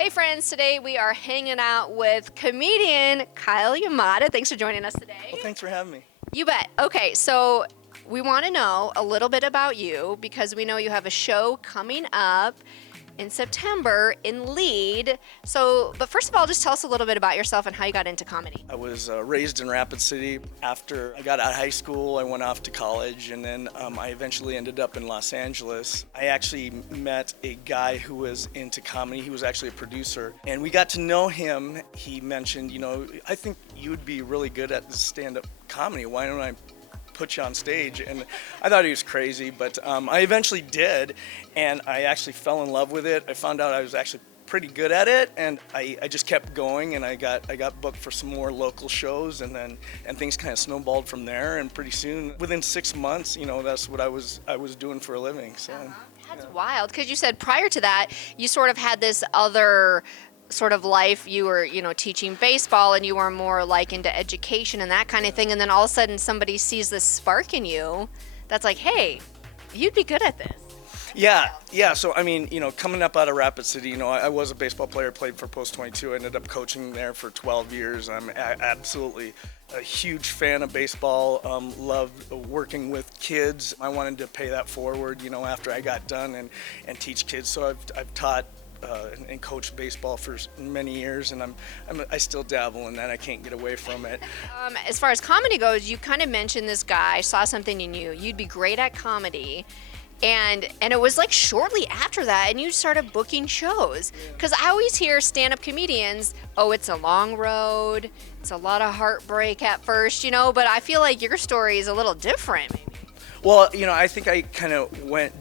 Hey friends, today we are hanging out with comedian Kyle Yamada. Thanks for joining us today. Well, thanks for having me. You bet. Okay, so we want to know a little bit about you because we know you have a show coming up in September in Lead. But first of all, just tell us a little bit about yourself and how you got into comedy. I was raised in Rapid City. After I got out of high school, I went off to college, and then I eventually ended up in Los Angeles. I actually met a guy who was into comedy. He was actually a producer, and we got to know him. He mentioned, I think you would be really good at stand-up comedy. Why don't I put you on stage? And I thought he was crazy, but I eventually did, and I actually fell in love with it. I found out I was actually pretty good at it, and I just kept going, and I got booked for some more local shows, and things kind of snowballed from there. And pretty soon, within 6 months, that's what I was doing for a living. So That's wild, because you said prior to that you sort of had this other sort of life. You were, teaching baseball, and you were more like into education and that kind of thing, and then all of a sudden somebody sees this spark in you that's like, hey, you'd be good at this. Yeah. So, coming up out of Rapid City, I was a baseball player, played for Post 22, ended up coaching there for 12 years. I'm absolutely a huge fan of baseball, love working with kids. I wanted to pay that forward, after I got done and teach kids. So I've taught and coached baseball for many years, and I still dabble in that. I can't get away from it. As far as comedy goes, you kind of mentioned this guy saw something in you. You'd be great at comedy. And it was like shortly after that, and you started booking shows. Because I always hear stand-up comedians, oh, it's a long road, it's a lot of heartbreak at first, but I feel like your story is a little different, maybe. Well, I think I kind of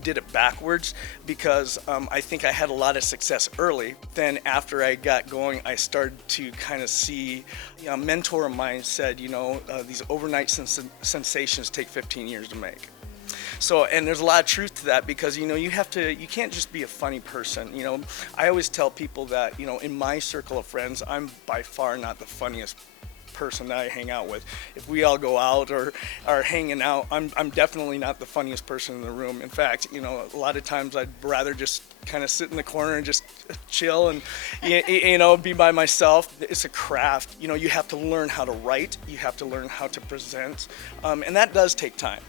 did it backwards because I think I had a lot of success early. Then after I got going, I started to kind of see, a mentor of mine said, these overnight sensations take 15 years to make. So, and there's a lot of truth to that because, you can't just be a funny person. I always tell people that, in my circle of friends, I'm by far not the funniest person that I hang out with. If we all go out or are hanging out, I'm definitely not the funniest person in the room. In fact, a lot of times I'd rather just kind of sit in the corner and just chill and, be by myself. It's a craft. You have to learn how to write. You have to learn how to present. And that does take time.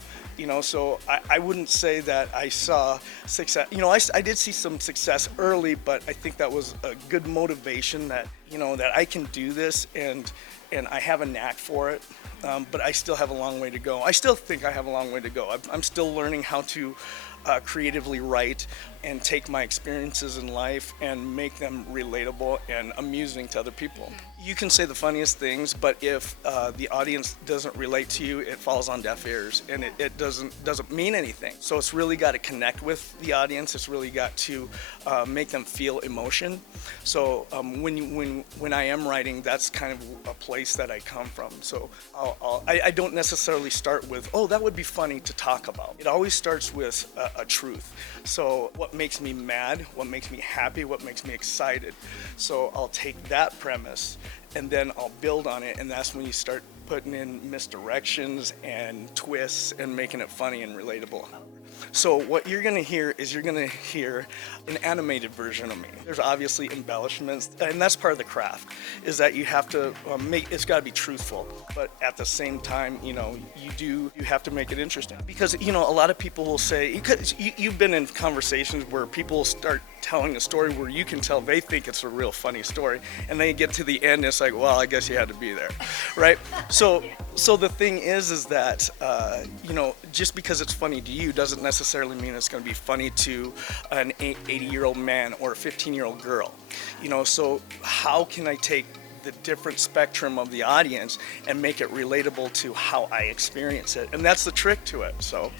So I wouldn't say that I saw success. I did see some success early, but I think that was a good motivation that, that I can do this and I have a knack for it. But I still have a long way to go. I still think I have a long way to go. I'm still learning how to creatively write and take my experiences in life and make them relatable and amusing to other people. You can say the funniest things, but if the audience doesn't relate to you, it falls on deaf ears, and it doesn't mean anything. So it's really got to connect with the audience. It's really got to make them feel emotion. So when I am writing, that's kind of a place that I come from. So I don't necessarily start with, oh, that would be funny to talk about. It always starts with a truth. So what makes me mad, what makes me happy, what makes me excited. So I'll take that premise and then I'll build on it, and that's when you start putting in misdirections and twists and making it funny and relatable. So what you're going to hear is an animated version of me. There's obviously embellishments, and that's part of the craft, is that you have to it's got to be truthful, but at the same time, you have to make it interesting. Because, a lot of people will say, because you've been in conversations where people start telling a story where you can tell they think it's a real funny story, and then you get to the end, it's like, well, I guess you had to be there, right? So the thing is that, just because it's funny to you doesn't necessarily mean it's going to be funny to an 80-year-old man or a 15-year-old girl. So how can I take the different spectrum of the audience and make it relatable to how I experience it? And that's the trick to it. So,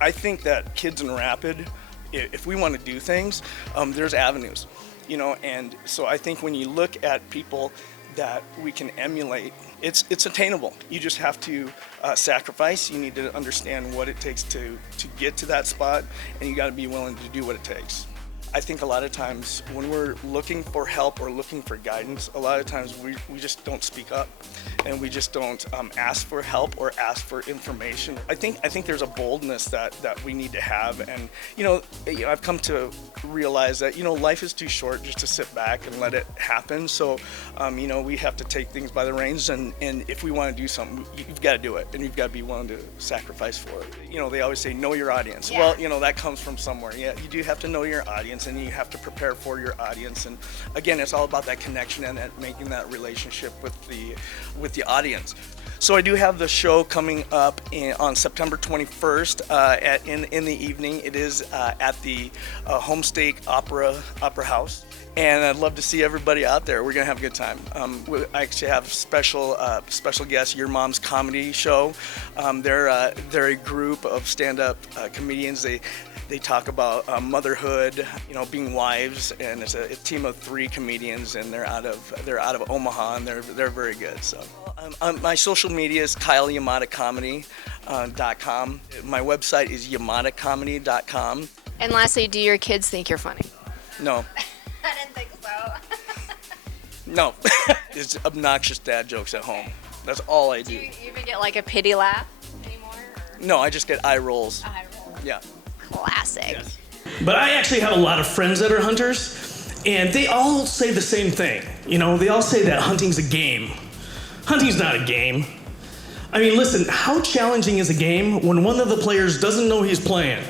I think that kids in Rapid, if we want to do things, there's avenues, and so I think when you look at people that we can emulate, it's attainable. You just have to sacrifice. You need to understand what it takes to get to that spot, and you got to be willing to do what it takes. I think a lot of times when we're looking for help or looking for guidance, a lot of times we just don't speak up, and we just don't ask for help or ask for information. I think there's a boldness that we need to have, and I've come to realize that life is too short just to sit back and let it happen. So we have to take things by the reins, and if we want to do something, you've got to do it, and you've got to be willing to sacrifice for it. They always say know your audience. Yeah. Well, that comes from somewhere. Yeah, you do have to know your audience, and you have to prepare for your audience. And again, it's all about that connection and making that relationship with the audience. So I do have the show coming up on September 21st in the evening. It is at the Homestake Opera House. And I'd love to see everybody out there. We're gonna have a good time. I actually have special guests, Your Mom's Comedy Show. They're a group of stand-up comedians. They talk about motherhood, being wives, and it's a team of 3 comedians, and they're out of Omaha, and they're very good. So my social media is KyleYamadaComedy.com. My website is YamadaComedy.com. And lastly, do your kids think you're funny? No. I didn't think so. No. It's obnoxious dad jokes at home. That's all I do. Do you even get like a pity laugh anymore? Or? No, I just get eye rolls. Eye roll. Yeah. Classic. Yes. But I actually have a lot of friends that are hunters, and they all say the same thing. They all say that hunting's a game. Hunting's not a game. I mean, listen, how challenging is a game when one of the players doesn't know he's playing?